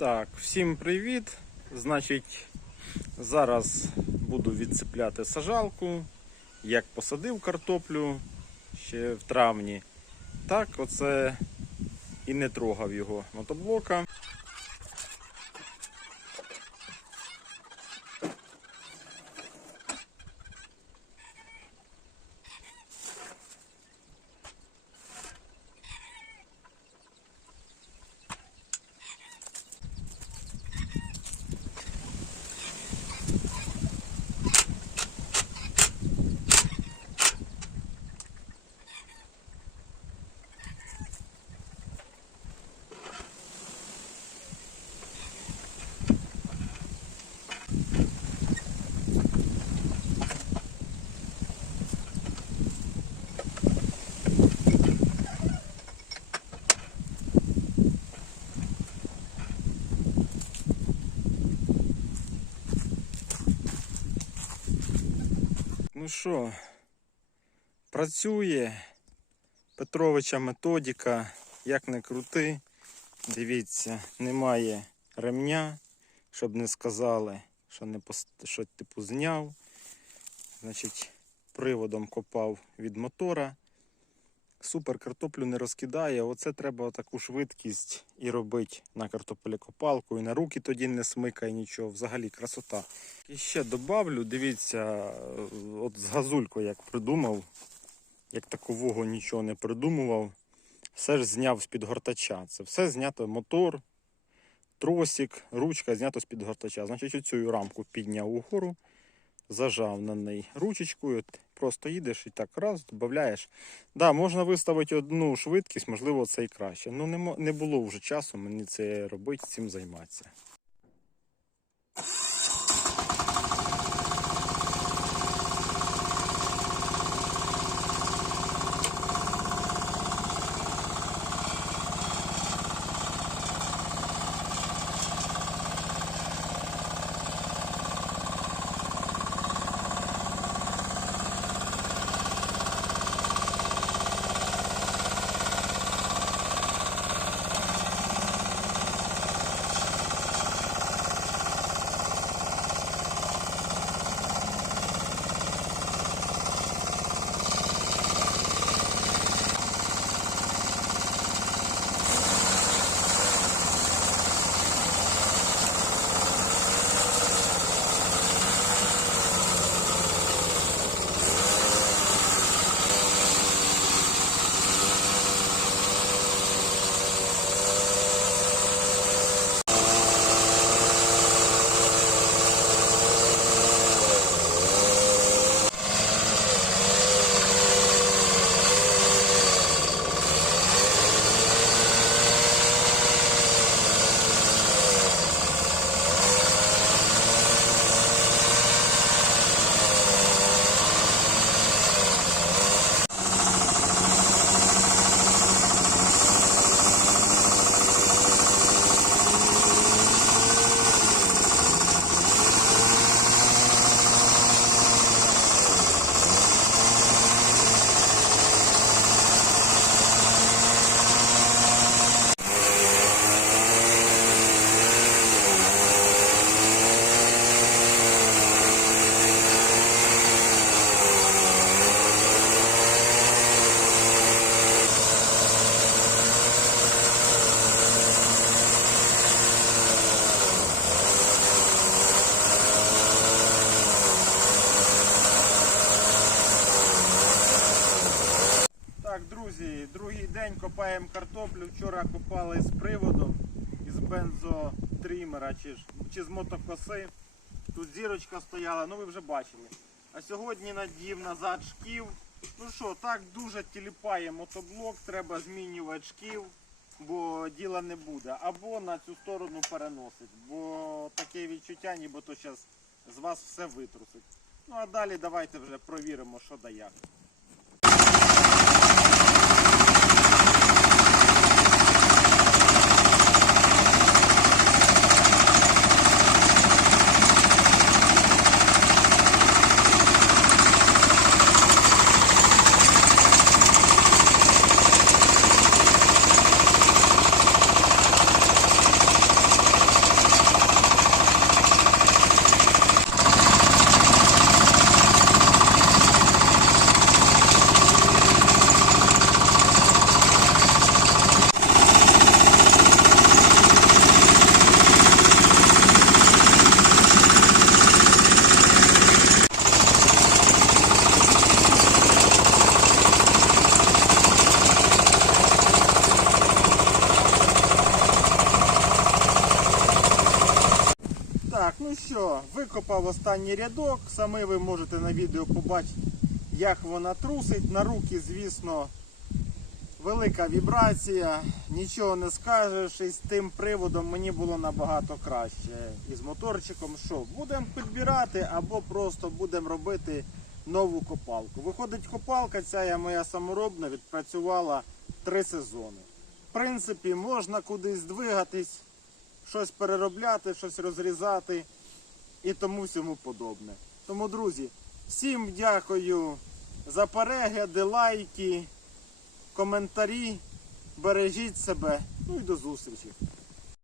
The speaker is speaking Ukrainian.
Так, всім привіт. Значить, зараз буду відцепляти сажалку. Як посадив картоплю ще в травні, так оце і не трогав його мотоблока. Ну що, працює Петровича методика, як не крути. Дивіться, немає ремня, щоб не сказали, що, не пост... що типу зняв. Значить, приводом копав від мотора. Супер картоплю не розкидає. Оце треба таку швидкість і робити на картопелькопалку, і на руки тоді не смикає нічого. Взагалі красота. І ще добавлю, дивіться, от з газулькою як придумав, як такового нічого не придумував. Все ж зняв з-під гортача. Це все знято мотор, тросик, ручка знято з-під гортача. Значить, оцю рамку підняв угору, зажав на неї ручечкою. Просто їдеш і так раз, додаєш. Да, можна виставити одну швидкість, можливо, це і краще. Ну не було вже часу мені це робити, цим займатися. Другий день копаємо картоплю. Вчора копали з приводом із бензотрімера чи, чи з мотокоси. Тут зірочка стояла, ну ви вже бачили. А сьогодні надів назад шків. Ну що, так дуже тіліпає мотоблок, треба змінювати шків, бо діла не буде. Або на цю сторону переносить, бо таке відчуття, нібито зараз з вас все витрусить. Ну а далі давайте вже провіримо, що да як. Ну що, викопав останній рядок. Саме ви можете на відео побачити, як вона трусить. На руки, звісно, велика вібрація. Нічого не скажеш. І з тим приводом мені було набагато краще. І з моторчиком що? Будемо підбирати або просто будемо робити нову копалку. Виходить, копалка ця я моя саморобна відпрацювала три сезони. В принципі, можна кудись двигатись, щось переробляти, щось розрізати і тому всьому подобне. Тому, друзі, всім дякую за перегляди, лайки, коментарі. Бережіть себе. Ну і до зустрічі.